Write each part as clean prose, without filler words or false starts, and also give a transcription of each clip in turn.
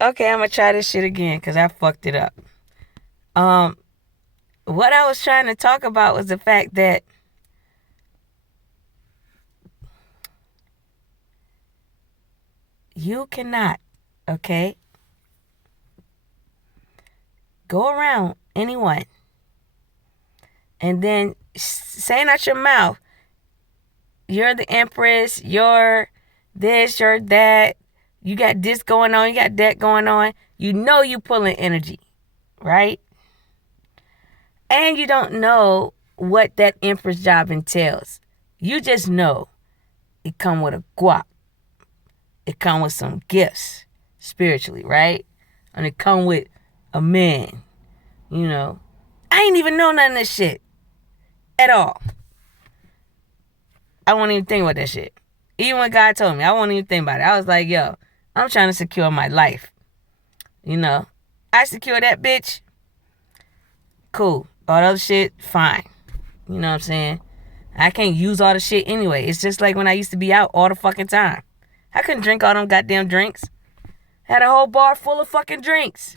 Okay, I'm gonna try this shit again because I fucked it up. What I was trying to talk about was the fact that you cannot, okay, go around anyone and then saying out your mouth, you're the empress, you're this, you're that, you got this going on, you got that going on. You know you pulling energy, right? And you don't know what that empress job entails. You just know it come with a guap. It come with some gifts spiritually, right? And it come with a man, you know. I ain't even know none of this shit at all. I won't even think about that shit. Even when God told me, I won't even think about it. I was like, yo, I'm trying to secure my life. You know, I secure that bitch. Cool. All the other shit, fine. You know what I'm saying? I can't use all the shit anyway. It's just like when I used to be out all the fucking time. I couldn't drink all them goddamn drinks. Had a whole bar full of fucking drinks.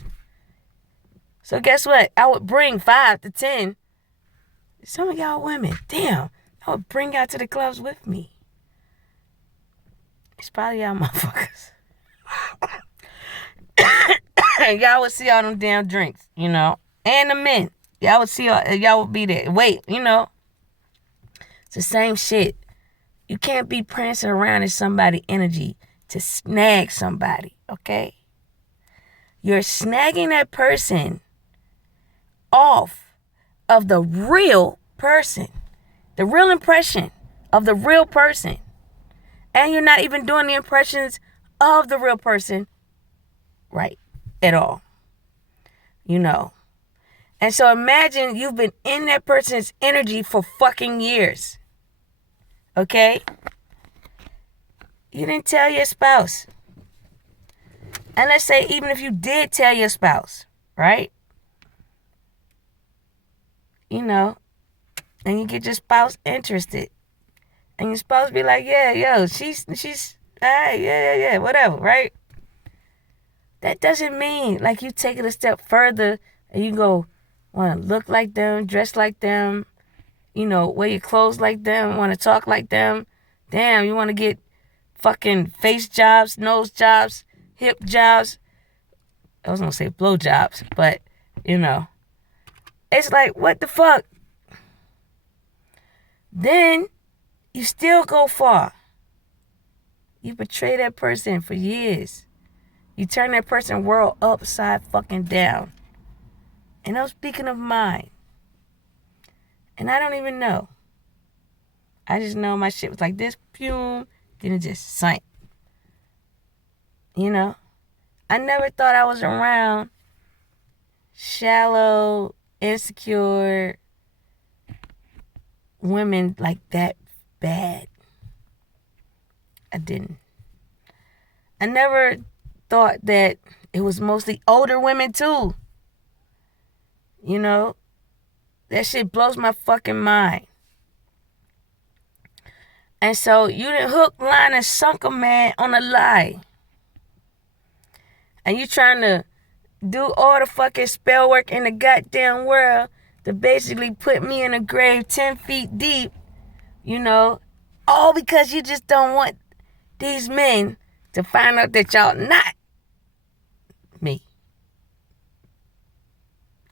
So guess what? I would bring 5 to 10. Some of y'all women, damn, I would bring y'all to the clubs with me. It's probably y'all motherfuckers. Y'all would see all them damn drinks, you know. And the men. Y'all would see y'all would be there. Wait, you know. It's the same shit. You can't be prancing around in somebody's energy to snag somebody, okay? You're snagging that person off of the real person, the real impression of the real person. And you're not even doing the impressions of the real person right at all, you know. And so imagine you've been in that person's energy for fucking years, okay? You didn't tell your spouse. And let's say even if you did tell your spouse, right? You know, and you get your spouse interested. And your spouse be like, yeah, yo, she's, all right, yeah, whatever, right? That doesn't mean like you take it a step further and you go, want to look like them, dress like them, you know, wear your clothes like them, want to talk like them. Damn, you want to get fucking face jobs, nose jobs, hip jobs. I was going to say blow jobs, but, you know. It's like, what the fuck? Then you still go far. You betray that person for years. You turn that person's world upside fucking down. And I'm speaking of mine. And I don't even know. I just know my shit was like this, boom, then it just sank. You know? I never thought I was around shallow, insecure women like that bad. I didn't. I never thought that it was mostly older women too. You know? That shit blows my fucking mind. And so you done hook, line, and sunk a man on a lie. And you trying to do all the fucking spell work in the goddamn world to basically put me in a grave 10 feet deep, you know, all because you just don't want these men to find out that y'all not me.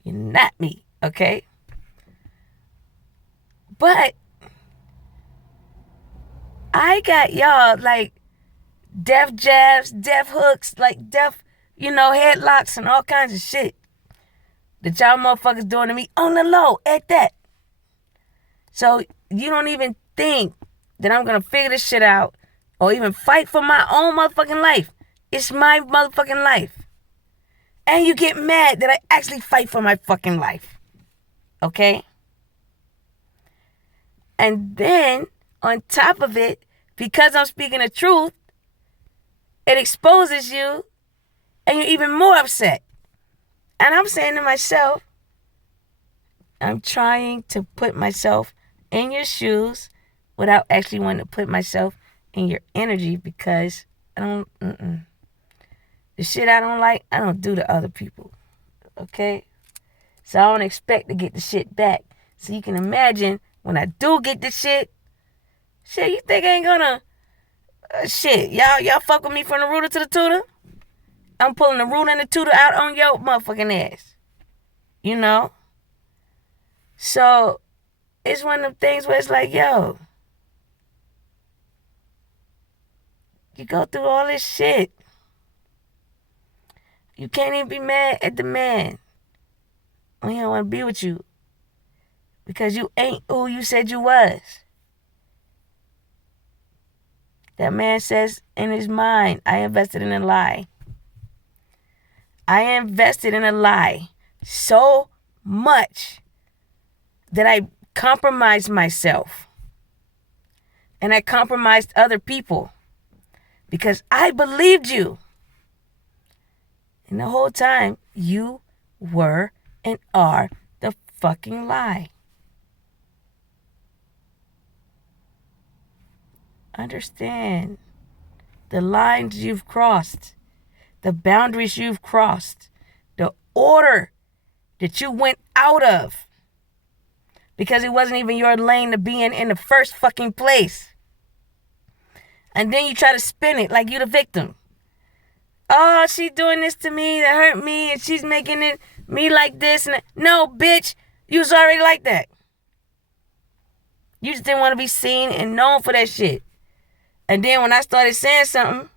You're not me, okay? But I got y'all like death jabs, death hooks, like death, you know, headlocks and all kinds of shit that y'all motherfuckers doing to me on the low at that. So you don't even think that I'm gonna figure this shit out or even fight for my own motherfucking life. It's my motherfucking life. And you get mad that I actually fight for my fucking life. Okay? And then, on top of it, because I'm speaking the truth, it exposes you and you're even more upset. And I'm saying to myself, I'm trying to put myself in your shoes without actually wanting to put myself in your energy because I don't, The shit I don't like, I don't do to other people. Okay? So I don't expect to get the shit back. So you can imagine when I do get the shit, you think I ain't gonna, y'all fuck with me from the rooter to the tutor? I'm pulling the rooter and the tutor out on your motherfucking ass. You know? So it's one of them things where it's like, yo, you go through all this shit. You can't even be mad at the man when he don't want to be with you because you ain't who you said you was. That man says in his mind, I invested in a lie. I invested in a lie so much that I compromised myself and I compromised other people because I believed you. And the whole time, you were and are the fucking lie. Understand the lines you've crossed, the boundaries you've crossed, the order that you went out of because it wasn't even your lane to be in the first fucking place. And then you try to spin it like you the victim. Oh, she's doing this to me that hurt me and she's making it me like this. And no, bitch, you was already like that. You just didn't want to be seen and known for that shit. And then when I started saying something,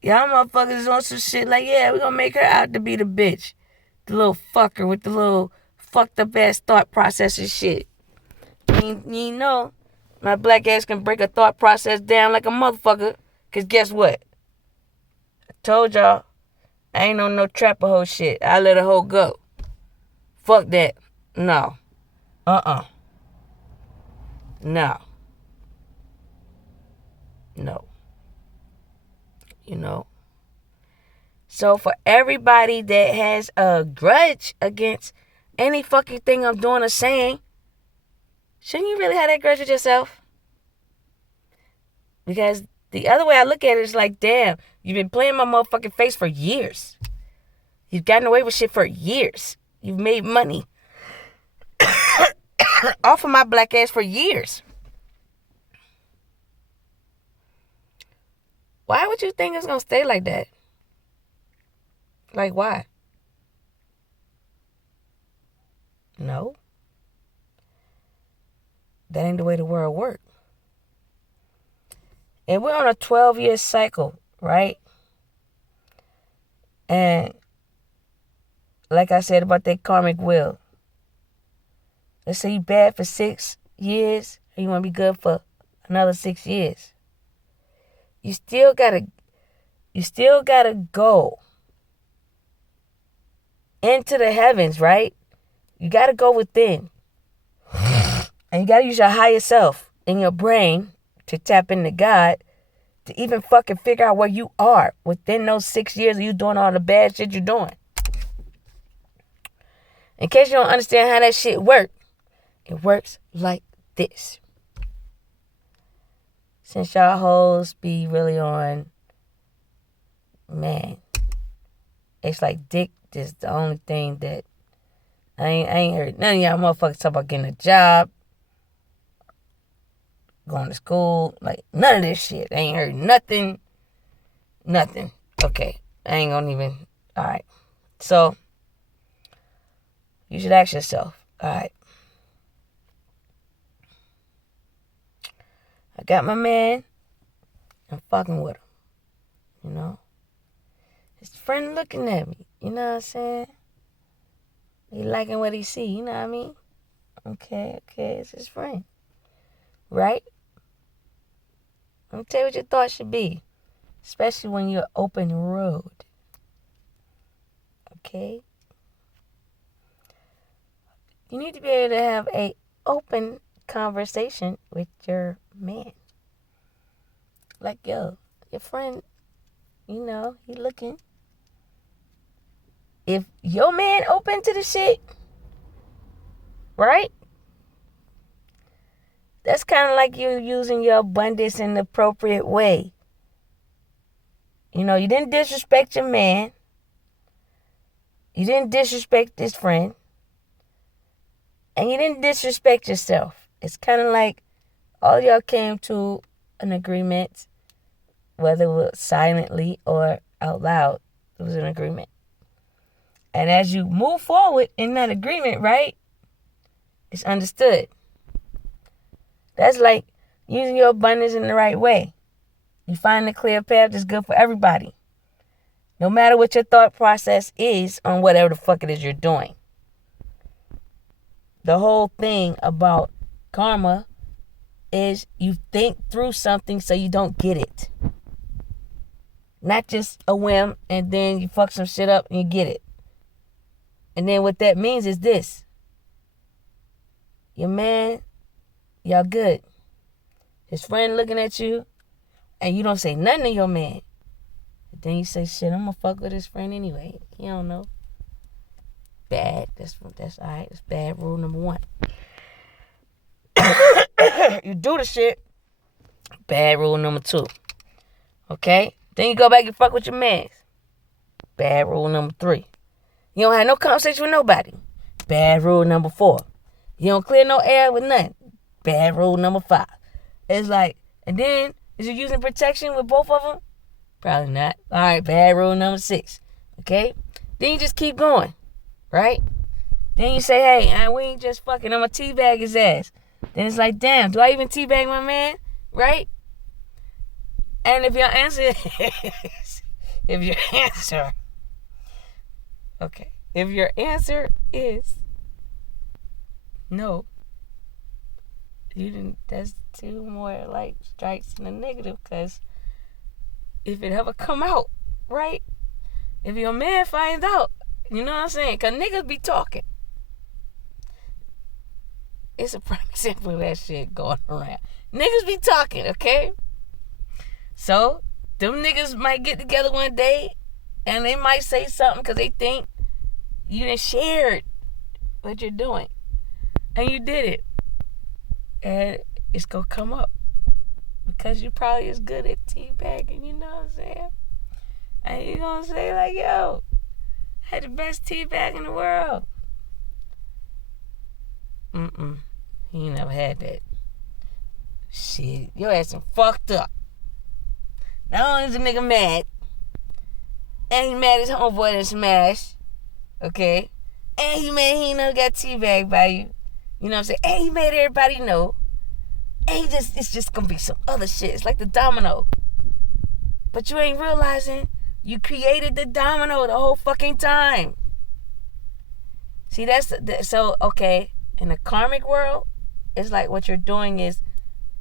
y'all motherfuckers on some shit like, yeah, we're gonna make her out to be the bitch. The little fucker with the little fucked up ass thought process and shit. You know, my black ass can break a thought process down like a motherfucker. Cause guess what? Told y'all, I ain't on no trapper hoe shit. I let a hoe go. Fuck that. No. No. No. You know. So for everybody that has a grudge against any fucking thing I'm doing or saying, shouldn't you really have that grudge with yourself? Because the other way I look at it is like, damn, you've been playing my motherfucking face for years. You've gotten away with shit for years. You've made money off of my black ass for years. Why would you think it's going to stay like that? Like, why? No. That ain't the way the world works. And we're on a 12-year cycle, right? And like I said about that karmic wheel. Let's say you bad for 6 years and you want to be good for another 6 years. You still gotta go into the heavens, right? You gotta go within. And you gotta use your higher self in your brain to tap into God to even fucking figure out where you are within those 6 years of you doing all the bad shit you're doing. In case you don't understand how that shit works, it works like this. Since y'all hoes be really on, man, it's like dick is the only thing that I ain't heard none of y'all motherfuckers talk about getting a job, going to school, like none of this shit. I ain't heard nothing. Okay, I ain't gonna even, all right. So, you should ask yourself, all right. I got my man, I'm fucking with him, you know. His friend looking at me, you know what I'm saying? He liking what he see, you know what I mean? Okay, it's his friend, right? Let me tell you what your thoughts should be, especially when you're open road, okay? You need to be able to have a open conversation with your man. Like, yo, your friend, you know, he looking. If your man open to the shit, right? That's kind of like you using your abundance in the appropriate way. You know, you didn't disrespect your man. You didn't disrespect this friend. And you didn't disrespect yourself. It's kind of like all y'all came to an agreement, whether it was silently or out loud, it was an agreement. And as you move forward in that agreement, right, it's understood. That's like using your abundance in the right way. You find a clear path that's good for everybody. No matter what your thought process is on whatever the fuck it is you're doing. The whole thing about karma is you think through something so you don't get it. Not just a whim and then you fuck some shit up and you get it. And then what that means is this. Your man, y'all good. His friend looking at you and you don't say nothing to your man. But then you say, shit, I'm gonna fuck with his friend anyway. You don't know. Bad. That's all right. That's bad rule number 1. You do the shit. Bad rule number 2. Okay? Then you go back and fuck with your man. Bad rule number 3. You don't have no conversation with nobody. Bad rule number 4. You don't clear no air with nothing. Bad rule number 5. It's like, and then, is you using protection with both of them? Probably not. All right, bad rule number 6. Okay? Then you just keep going. Right? Then you say, hey, we ain't just fucking, I'm going to teabag his ass. Then it's like, damn, do I even teabag my man? Right? And if your answer is, if your answer is no, you didn't, that's 2 more like strikes in the negative, because if it ever come out, right? If your man finds out, you know what I'm saying? Because niggas be talking. It's a prime example of that shit going around. Niggas be talking, okay? So, them niggas might get together one day and they might say something because they think you done shared what you're doing. And you did it. And it's going to come up. Because you probably is good at teabagging, you know what I'm saying? And you're going to say like, yo, I had the best teabag in the world. He ain't never had that. Shit, your ass done fucked up. Not only is the nigga mad, and he mad his homeboy done smashed, okay? And he mad he ain't never got teabagged by you. You know what I'm saying? And he made everybody know. And it's just gonna be some other shit. It's like the domino. But you ain't realizing you created the domino the whole fucking time. See, so, okay, in the karmic world, it's like what you're doing is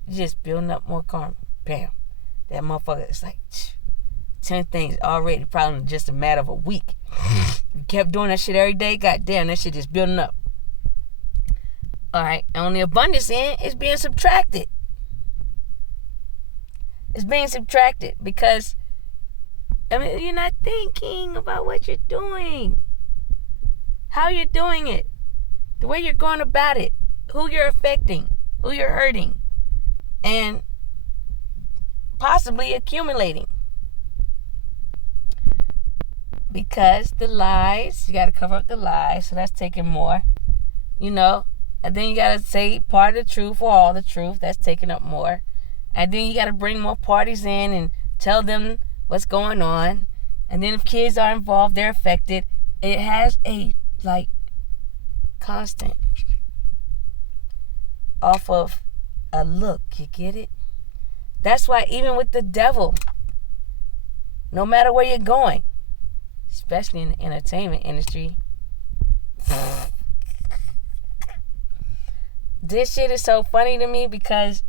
just building up more karma. Bam. That motherfucker, it's like 10 things already, probably in just a matter of a week. You kept doing that shit every day, goddamn, that shit just building up. Alright, and on the abundance end, it's being subtracted. It's being subtracted because, you're not thinking about what you're doing. How you're doing it. The way you're going about it. Who you're affecting. Who you're hurting. And possibly accumulating. Because the lies, you got to cover up the lies, so that's taking more, and then you got to say part of the truth or all the truth, that's taking up more, and then you got to bring more parties in and tell them what's going on, and then if kids are involved, they're affected. It has a constant off of a look, you get it? That's why even with the devil, no matter where you're going, especially in the entertainment industry, this shit is so funny to me because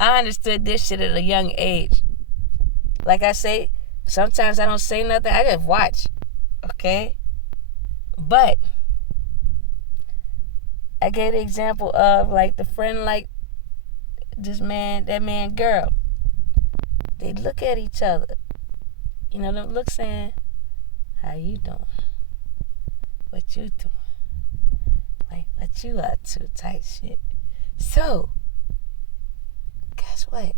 I understood this shit at a young age. Like I say, sometimes I don't say nothing, I just watch, okay? But I gave the example of the friend, that man, girl. They look at each other. Them look saying, how you doing? What you doing? What you up to type shit. So, guess what?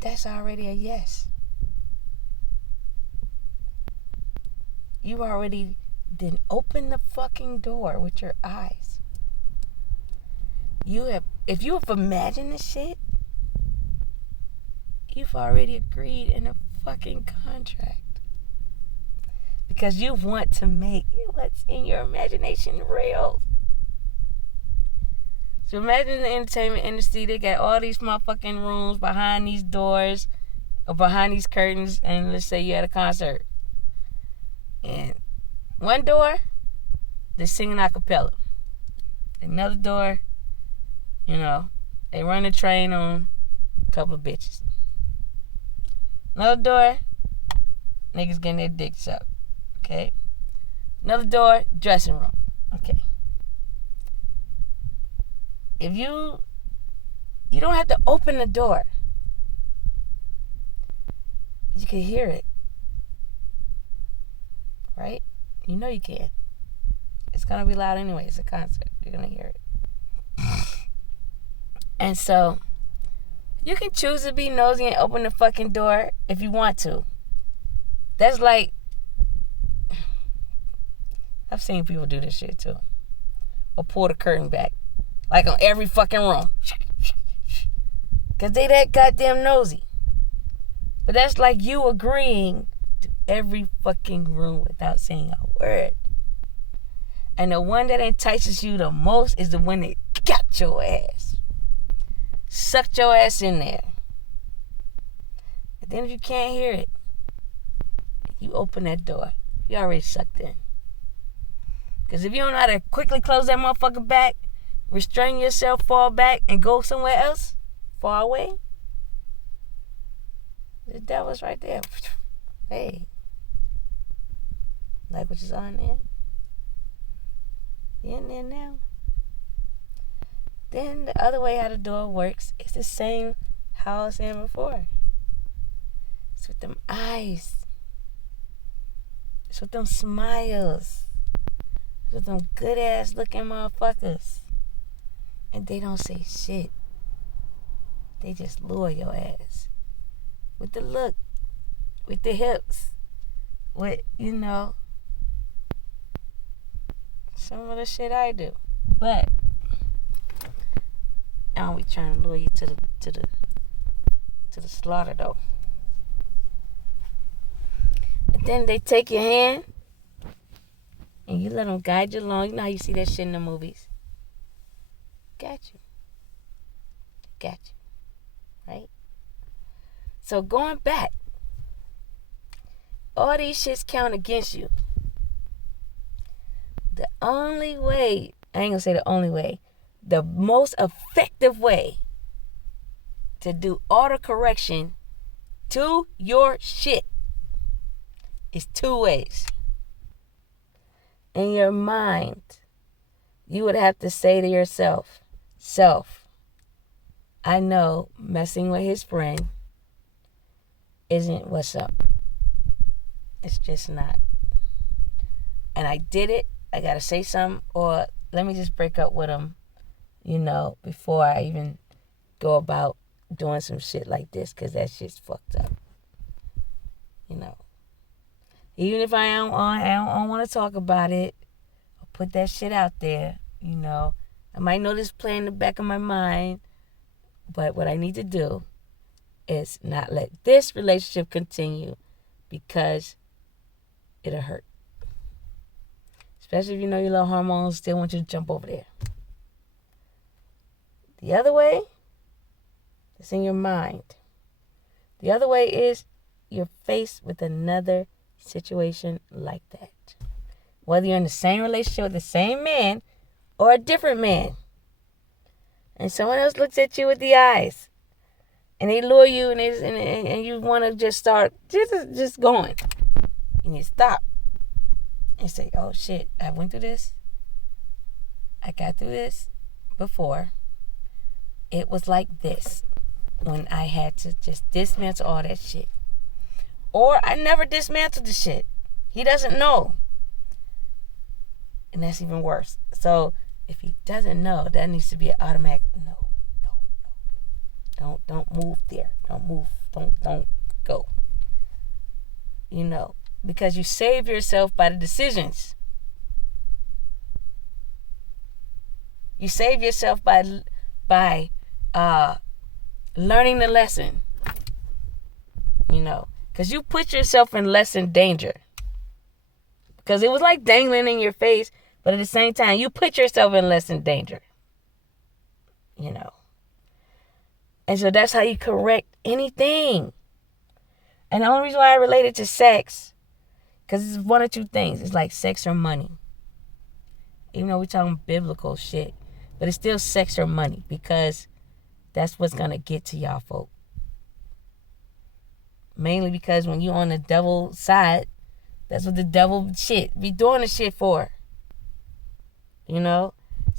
that's already a yes. You already didn't open the fucking door with your eyes. If you have imagined this shit, you've already agreed in a fucking contract. Because you want to make what's in your imagination real. So imagine the entertainment industry, they got all these motherfucking rooms behind these doors or behind these curtains, and let's say you're at a concert. And one door, they're singing a cappella. Another door, they run a train on a couple of bitches. Another door, niggas getting their dicks up. Okay. Another door, dressing room. Okay. If you don't have to open the door. You can hear it. Right? You know you can. It's going to be loud anyway. It's a concert. You're going to hear it. And so, you can choose to be nosy and open the fucking door if you want to. That's like, I've seen people do this shit too. Or pull the curtain back. Like on every fucking room. Because they that goddamn nosy. But that's like you agreeing to every fucking room without saying a word. And the one that entices you the most is the one that got your ass. Sucked your ass in there. And then if you can't hear it, you open that door. You already sucked in. Because if you don't know how to quickly close that motherfucker back, restrain yourself, fall back, and go somewhere else, far away, the devil's right there. Hey. Like what you saw in there? You in there now? Then the other way how the door works is the same how I was saying before. It's with them eyes. It's with them smiles. It's with them good ass looking motherfuckers. And they don't say shit. They just lure your ass. With the look. With the hips. With, some of the shit I do. But I don't be trying to lure you to the slaughter though. And then they take your hand and you let them guide you along. You know how you see that shit in the movies. Got you. Right? So going back, all these shits count against you. The only way, I ain't gonna say the only way, the most effective way to do autocorrection to your shit is two ways. In your mind, you would have to say to yourself, self, I know messing with his friend isn't what's up. It's just not. And I did it. I gotta say something, or let me just break up with him, before I even go about doing some shit like this, because that shit's fucked up. Even if I don't want to talk about it, I'll put that shit out there, I might know this play in the back of my mind, but what I need to do is not let this relationship continue because it'll hurt. Especially if your little hormones still want you to jump over there. The other way is in your mind. The other way is you're faced with another situation like that. Whether you're in the same relationship with the same man or a different man. And someone else looks at you with the eyes. And they lure you and you want to just start just going. And you stop. And say, oh shit, I went through this. I got through this before. It was like this when I had to just dismantle all that shit. Or I never dismantled the shit. He doesn't know. And that's even worse. So if he doesn't know, that needs to be an automatic no. Don't move there. Don't move. Don't go. Because you save yourself by the decisions. You save yourself by learning the lesson. Because you put yourself in lesson danger. Because it was like dangling in your face, but at the same time, you put yourself in lesson danger. And so that's how you correct anything. And the only reason why I relate it to sex, because it's one or two things. It's like sex or money. Even though we're talking biblical shit. But it's still sex or money, because that's what's going to get to y'all folk. Mainly because when you on the devil side, that's what the devil shit be doing the shit for. So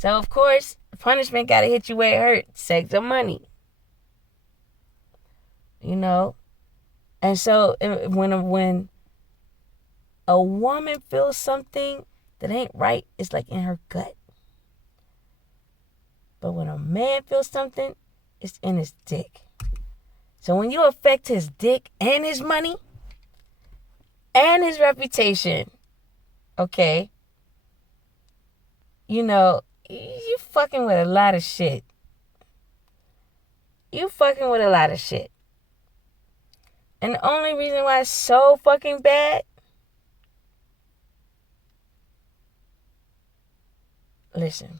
of course, punishment got to hit you where it hurts. Sex or money. And so when a woman feels something that ain't right, it's like in her gut. But when a man feels something, it's in his dick. So when you affect his dick and his money and his reputation, okay, you fucking with a lot of shit. And the only reason why it's so fucking bad, listen,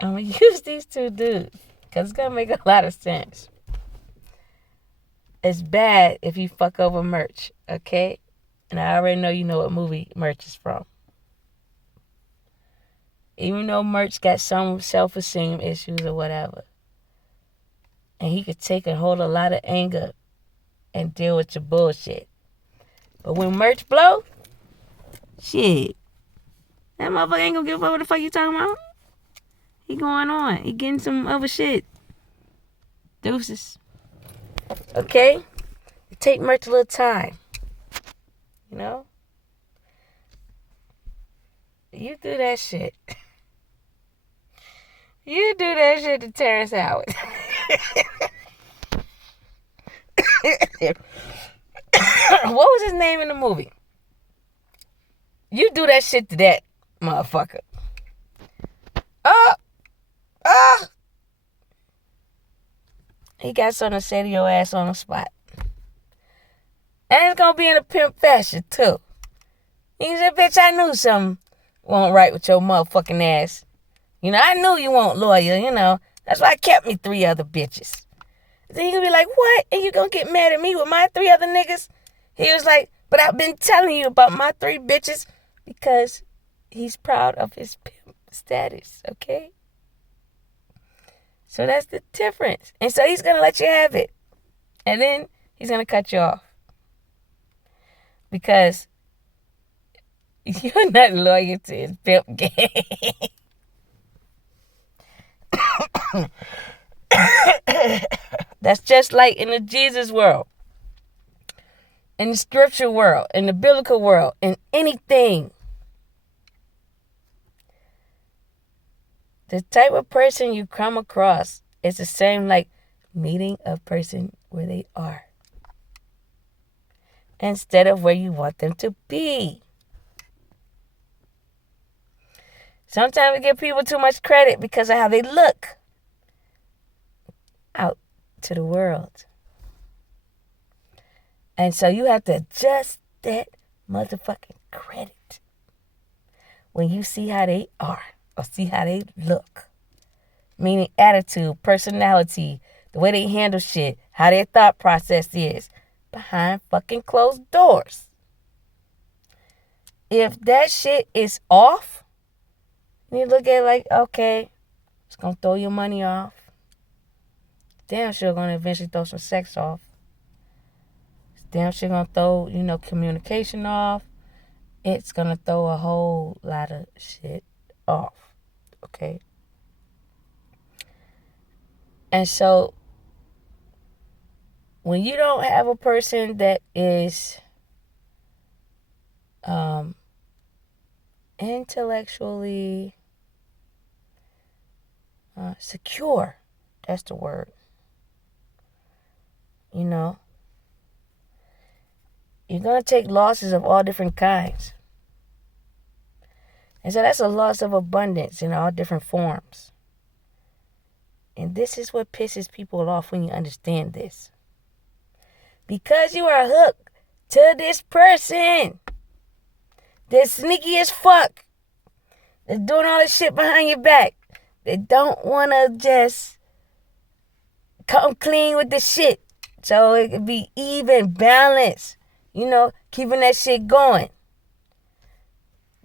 I'm going to use these two dudes because it's going to make a lot of sense. It's bad if you fuck over merch, okay? And I already know you know what movie merch is from. Even though merch got some self-esteem issues or whatever. And he could take and hold a lot of anger and deal with your bullshit. But when merch blow, shit, that motherfucker ain't gonna give a fuck what the fuck you talking about. He going on. He getting some other shit. Deuces. Okay? It take merch a little time. You do that shit. You do that shit to Terrence Howard. What was his name in the movie? You do that shit to that motherfucker. He got something to say to your ass on the spot. And it's gonna be in a pimp fashion too. He said, bitch, I knew something wasn't right with your motherfucking ass. I knew you weren't loyal, That's why I kept me 3 other bitches. Then you gonna be like, what? And you gonna get mad at me with my 3 other niggas? He was like, but I've been telling you about my 3 bitches because he's proud of his pimp status, okay? So that's the difference. And so he's gonna let you have it. And then he's gonna cut you off. Because you're not loyal to his pimp game. That's just like in the Jesus world, in the scripture world, in the biblical world, in anything. The type of person you come across is the same like meeting a person where they are instead of where you want them to be. Sometimes we give people too much credit because of how they look out to the world. And so you have to adjust that motherfucking credit when you see how they are or see how they look. Meaning attitude, personality, the way they handle shit, how their thought process is behind fucking closed doors. If that shit is off, you look at it like, okay, it's going to throw your money off. Damn sure going to eventually throw some sex off. It's damn sure going to throw, communication off. It's going to throw a whole lot of shit off. Okay? And so, when you don't have a person that is intellectually secure. That's the word. You know, you're going to take losses of all different kinds. And so that's a loss of abundance in all different forms. And this is what pisses people off when you understand this. Because you are hooked to this person that's sneaky as fuck, that's doing all this shit behind your back, they don't want to just come clean with the shit so it can be even, balanced, you know, keeping that shit going.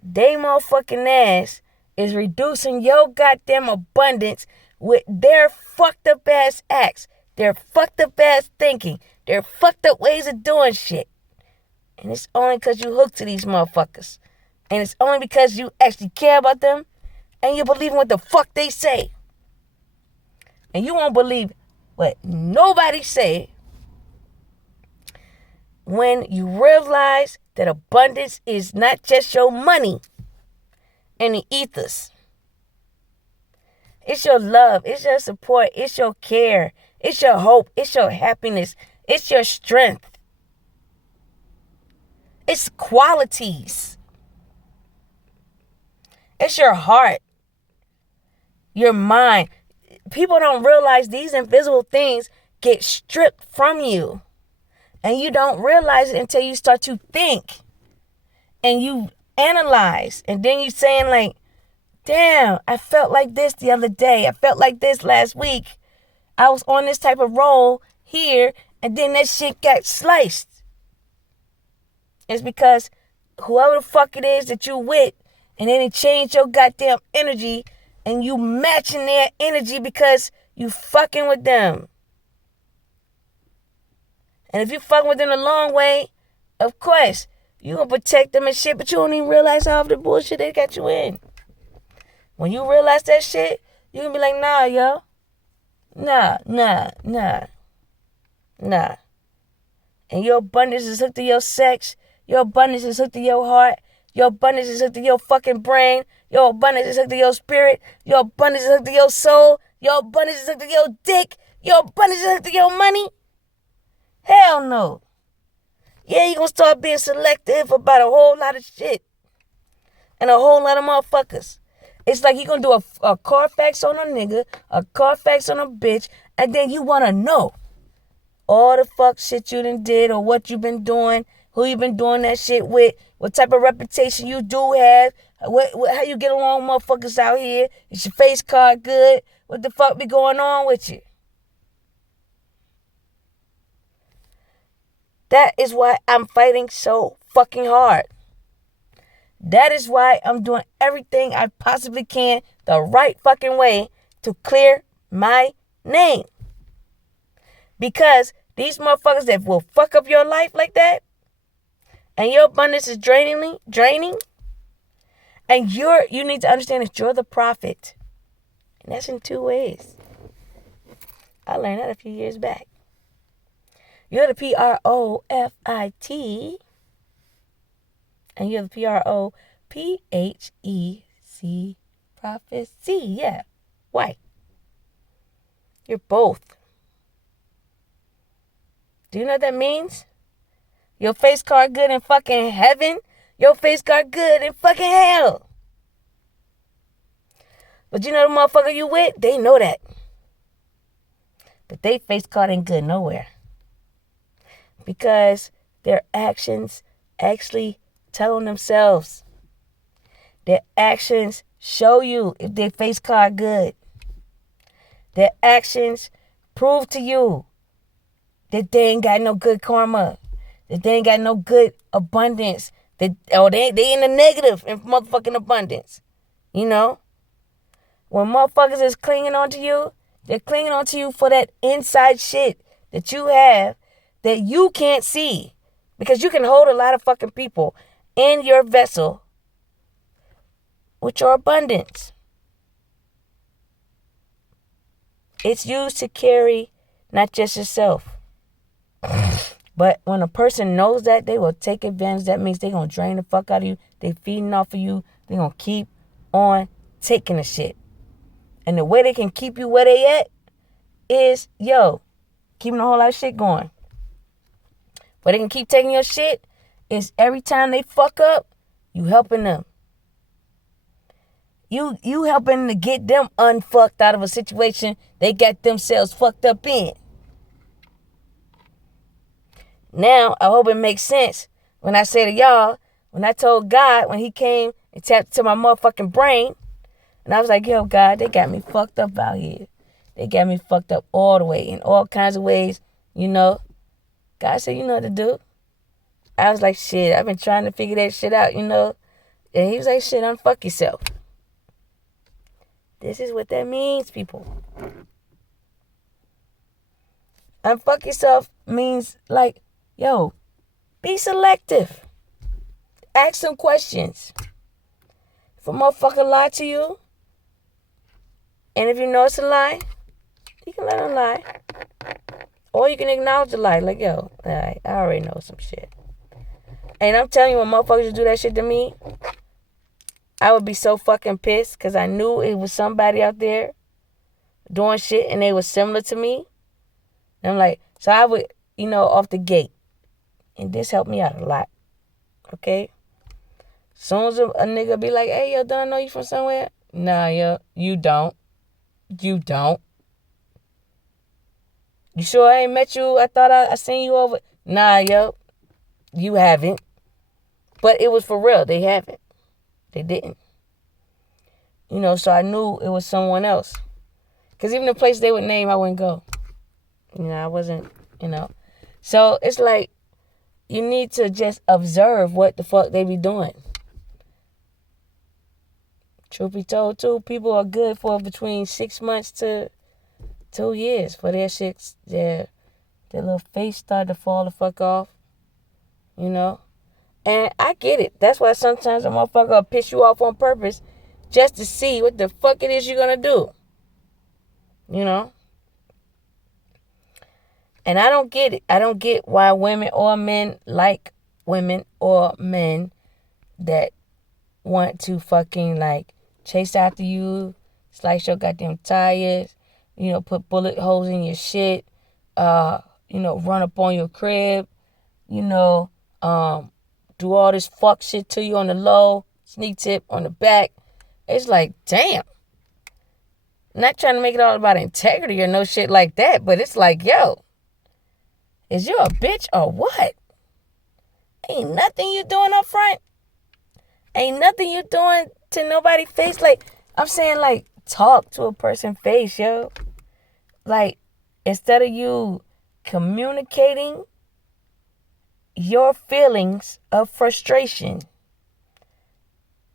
They motherfucking ass is reducing your goddamn abundance with their fucked up ass acts, their fucked up ass thinking, their fucked up ways of doing shit. And it's only because you hooked to these motherfuckers. And it's only because you actually care about them and you believe in what the fuck they say. And you won't believe what nobody say when you realize that abundance is not just your money and the ethers. It's your love. It's your support. It's your care. It's your hope. It's your happiness. It's your strength. It's qualities. It's your heart. Your mind. People don't realize these invisible things get stripped from you. And you don't realize it until you start to think. And you analyze. And then you saying like, damn, I felt like this the other day. I felt like this last week. I was on this type of roll here. And then that shit got sliced. It's because whoever the fuck it is that you with, and then it changed your goddamn energy, and you matching their energy because you fucking with them. And if you fucking with them the long way, of course, you gonna protect them and shit, but you don't even realize half the bullshit they got you in. When you realize that shit, you gonna be like, nah, yo. Nah. And your abundance is hooked to your sex. Your abundance is hooked to your heart. Your abundance is hooked to your fucking brain. Your abundance is hooked to your spirit. Your abundance is hooked to your soul. Your abundance is hooked to your dick. Your abundance is hooked to your money. Hell no. Yeah, you're going to start being selective about a whole lot of shit. And a whole lot of motherfuckers. It's like you're going to do a Carfax on a nigga, a Carfax on a bitch, and then you want to know all the fuck shit you done did or what you been doing, who you been doing that shit with, what type of reputation you do have, how you get along with motherfuckers out here. Is your face card good? What the fuck be going on with you? That is why I'm fighting so fucking hard. That is why I'm doing everything I possibly can the right fucking way to clear my name. Because these motherfuckers that will fuck up your life like that, and your abundance is draining, and you need to understand that you're the prophet. And that's in two ways. I learned that a few years back. You're the PROFIT, and you're the PROPHEC, prophecy. Yeah, white. You're both. Do you know what that means? Your face card good in fucking heaven. Your face card good in fucking hell. But you know the motherfucker you with? They know that. But they face card ain't good nowhere. Because their actions actually tell on themselves. Their actions show you if their face card good. Their actions prove to you that they ain't got no good karma. That they ain't got no good abundance. They in the negative in motherfucking abundance. You know? When motherfuckers is clinging on to you, they're clinging on to you for that inside shit that you have that you can't see. Because you can hold a lot of fucking people in your vessel with your abundance. It's used to carry not just yourself. But when a person knows that, they will take advantage. That means they're going to drain the fuck out of you. They feeding off of you. They're going to keep on taking the shit. And the way they can keep you where they at is, keeping a whole lot of shit going. But they can keep taking your shit is every time they fuck up, you helping them. You helping to get them unfucked out of a situation they got themselves fucked up in. Now, I hope it makes sense when I say to y'all, when I told God, when he came and tapped into my motherfucking brain, and I was like, yo, God, they got me fucked up out here. They got me fucked up all the way, in all kinds of ways, God said, you know what to do. I was like, shit, I've been trying to figure that shit out, And he was like, shit, unfuck yourself. This is what that means, people. Unfuck yourself means like, be selective. Ask some questions. If a motherfucker lie to you, and if you know it's a lie, you can let him lie. Or you can acknowledge the lie. Like, I already know some shit. And I'm telling you, when motherfuckers do that shit to me, I would be so fucking pissed because I knew it was somebody out there doing shit and they were similar to me. And I'm like, so I would, off the gate. And this helped me out a lot. Okay? Soon as a nigga be like, hey, don't I know you from somewhere? Nah, you don't. You don't. You sure I ain't met you? I thought I seen you over. Nah, you haven't. But it was for real. They haven't. They didn't. So I knew it was someone else. Because even the place they would name, I wouldn't go. I wasn't, So it's like, you need to just observe what the fuck they be doing. Truth be told, too, people are good for between 6 months to 2 years for their shit, their little face start to fall the fuck off. And I get it. That's why sometimes a motherfucker will piss you off on purpose just to see what the fuck it is you're gonna do. And I don't get it. I don't get why women or men like women or men that want to fucking like chase after you, slice your goddamn tires, put bullet holes in your shit, run up on your crib, do all this fuck shit to you on the low, sneak tip on the back. It's like, damn. Not trying to make it all about integrity or no shit like that, but it's like, is you a bitch or what? Ain't nothing you doing up front. Ain't nothing you doing to nobody's face. Like, I'm saying, like, talk to a person's face, Like, instead of you communicating your feelings of frustration,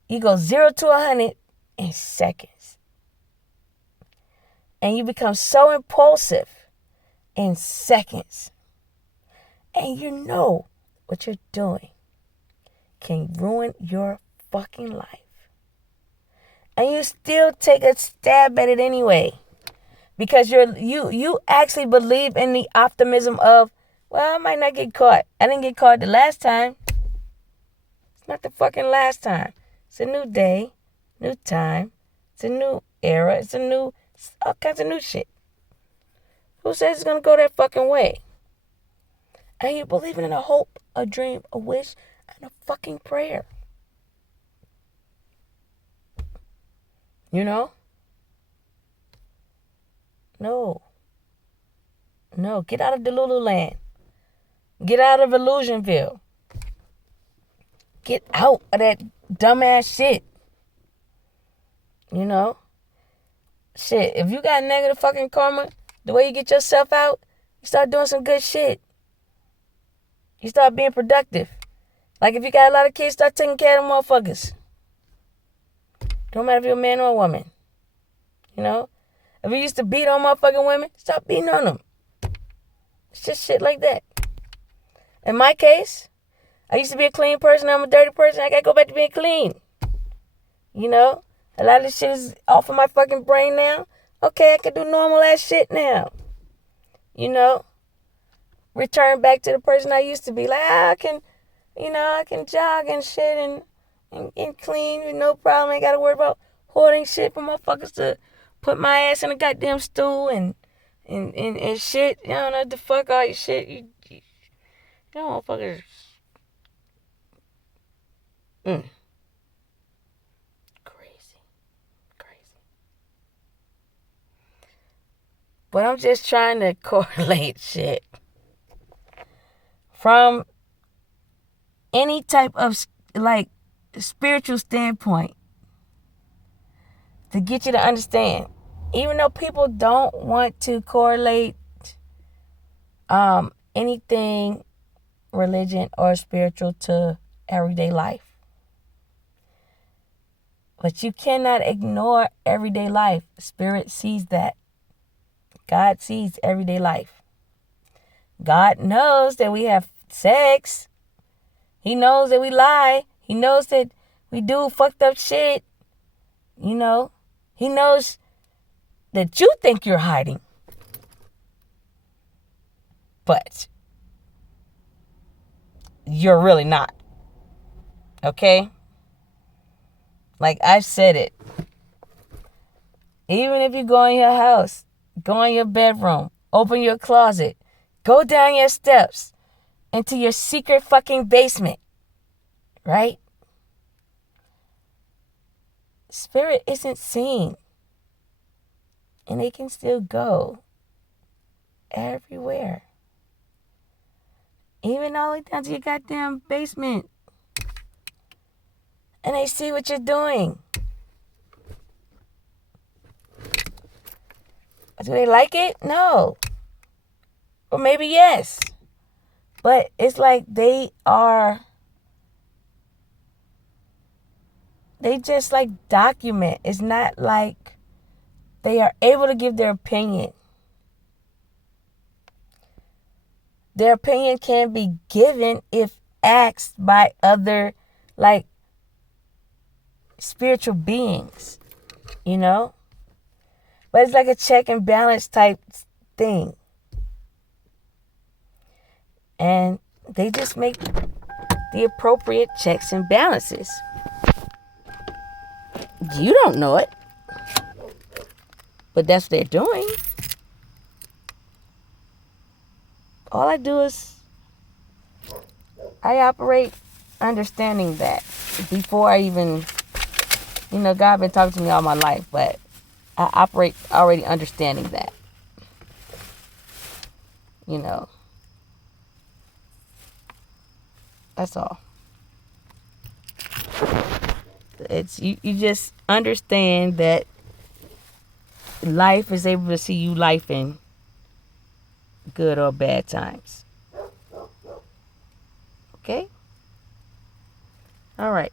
you go 0 to 100 in seconds. And you become so impulsive in seconds. And you know what you're doing can ruin your fucking life. And you still take a stab at it anyway. Because you actually believe in the optimism of, well, I might not get caught. I didn't get caught the last time. It's not the fucking last time. It's a new day, new time. It's a new era. It's all kinds of new shit. Who says it's gonna go that fucking way? And you're believing in a hope, a dream, a wish, and a fucking prayer. No. Get out of Delulu land. Get out of Illusionville. Get out of that dumbass shit. Shit, if you got negative fucking karma, the way you get yourself out, you start doing some good shit. You start being productive. Like if you got a lot of kids, start taking care of them motherfuckers. Don't matter if you're a man or a woman. If you used to beat on motherfucking women, stop beating on them. It's just shit like that. In my case, I used to be a clean person. I'm a dirty person. I gotta go back to being clean. A lot of this shit is off of my fucking brain now. Okay, I can do normal ass shit now. Return back to the person I used to be. Like, I can jog and shit and clean with no problem. Ain't gotta worry about hoarding shit for motherfuckers to put my ass in a goddamn stool and shit. You don't know what the fuck all your shit. You motherfuckers. Crazy. Crazy. But I'm just trying to correlate shit from any type of like spiritual standpoint to get you to understand. Even though people don't want to correlate anything religion or spiritual to everyday life. But you cannot ignore everyday life. Spirit sees that. God sees everyday life. God knows that we have sex. He knows that we lie. He knows that we do fucked up shit. You know, he knows that you think you're hiding. But you're really not. Okay? Like I said it. Even if you go in your house, go in your bedroom, open your closet, go down your steps into your secret fucking basement. Right? Spirit isn't seen. And they can still go everywhere. Even all the way down to your goddamn basement. And they see what you're doing. Do they like it? No. Or maybe yes. But it's like they just like document. It's not like they are able to give their opinion. Their opinion can be given if asked by other like spiritual beings, you know? But it's like a check and balance type thing. And they just make the appropriate checks and balances. You don't know it. But that's what they're doing. All I do is I operate understanding that before I even, God been talking to me all my life, but I operate already understanding that. That's all. It's you just understand that life is able to see you life in good or bad times. Okay? All right.